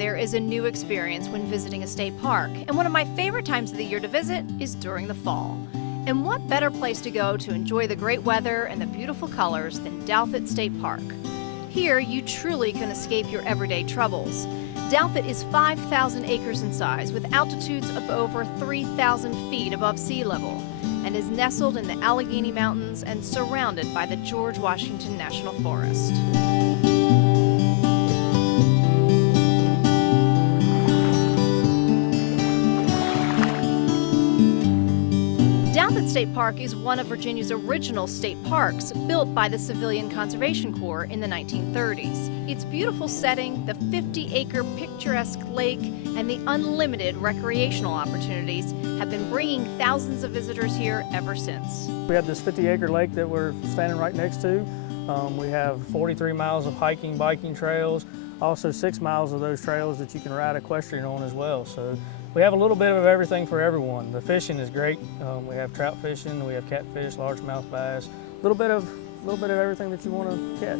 there is a new experience when visiting a state park, and one of my favorite times of the year to visit is during the fall. And what better place to go to enjoy the great weather and the beautiful colors than Douthat State Park? Here, you truly can escape your everyday troubles. Douthat is 5,000 acres in size with altitudes of over 3,000 feet above sea level and is nestled in the Allegheny Mountains and surrounded by the George Washington National Forest. Douthat State Park is one of Virginia's original state parks, built by the Civilian Conservation Corps in the 1930s. Its beautiful setting, the 50-acre picturesque lake, and the unlimited recreational opportunities have been bringing thousands of visitors here ever since. We have this 50-acre lake that we're standing right next to. We have 43 miles of hiking, biking trails, also 6 miles of those trails that you can ride equestrian on as well. So we have a little bit of everything for everyone. The fishing is great. We have trout fishing, we have catfish, largemouth bass, a little bit of everything that you want to catch.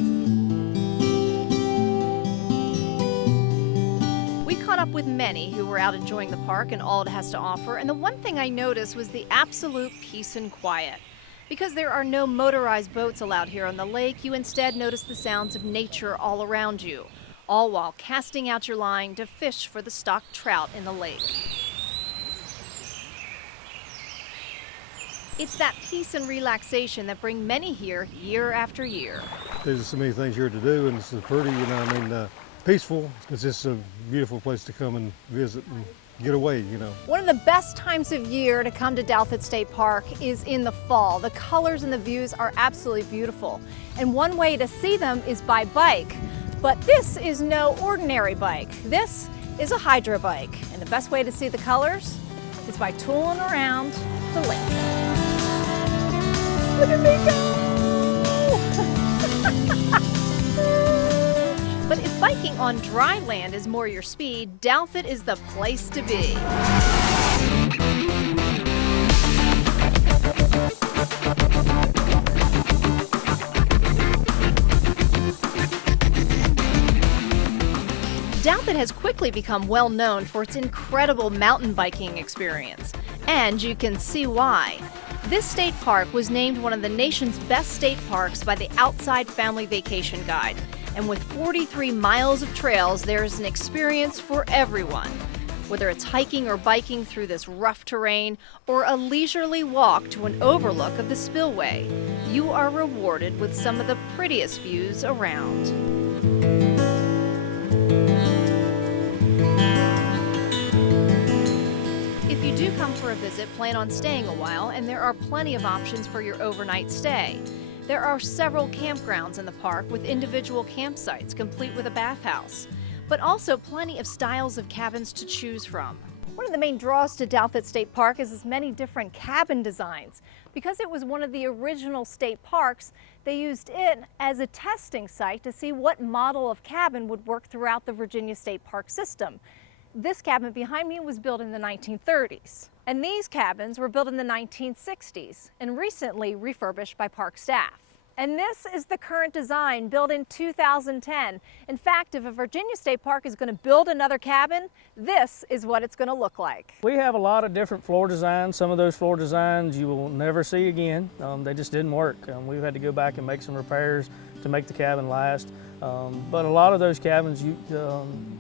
We caught up with many who were out enjoying the park and all it has to offer, and the one thing I noticed was the absolute peace and quiet. Because there are no motorized boats allowed here on the lake, you instead notice the sounds of nature all around you, all while casting out your line to fish for the stock trout in the lake. It's that peace and relaxation that bring many here year after year. There's so many things here to do, and it's pretty, peaceful. It's just a beautiful place to come and visit and get away, One of the best times of year to come to Douthat State Park is in the fall. The colors and the views are absolutely beautiful. And one way to see them is by bike. But this is no ordinary bike. This is a hydro bike. And the best way to see the colors is by tooling around the lake. Look at me go! But if biking on dry land is more your speed, Douthat is the place to be. Douthat has quickly become well known for its incredible mountain biking experience, and you can see why. This state park was named one of the nation's best state parks by the Outside Family Vacation Guide, and with 43 miles of trails, there is an experience for everyone. Whether it's hiking or biking through this rough terrain, or a leisurely walk to an overlook of the spillway, you are rewarded with some of the prettiest views around. If you do come for a visit, plan on staying a while, and there are plenty of options for your overnight stay. There are several campgrounds in the park with individual campsites complete with a bathhouse, but also plenty of styles of cabins to choose from. One of the main draws to Douthat State Park is its many different cabin designs. Because it was one of the original state parks, they used it as a testing site to see what model of cabin would work throughout the Virginia State Park system. This cabin behind me was built in the 1930s, and these cabins were built in the 1960s and recently refurbished by park staff. And this is the current design, built in 2010. In fact, if a Virginia State Park is going to build another cabin, this is what it's going to look like. We have a lot of different floor designs. Some of those floor designs you will never see again. They just didn't work. We've had to go back and make some repairs to make the cabin last. But a lot of those cabins,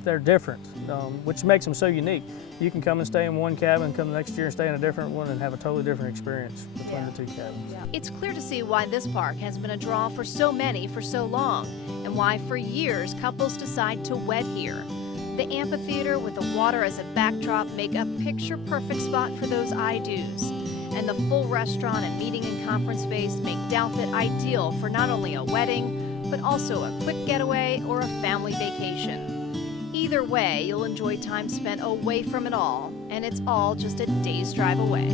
they're different, which makes them so unique. You can come and stay in one cabin, come the next year and stay in a different one and have a totally different experience between the two cabins. Yeah. It's clear to see why this park has been a draw for so many for so long, and why for years couples decide to wed here. The amphitheater with the water as a backdrop make a picture-perfect spot for those I-dos. And the full restaurant and meeting and conference space make Douthat ideal for not only a wedding, but also a quick getaway or a family vacation. Either way, you'll enjoy time spent away from it all, and it's all just a day's drive away.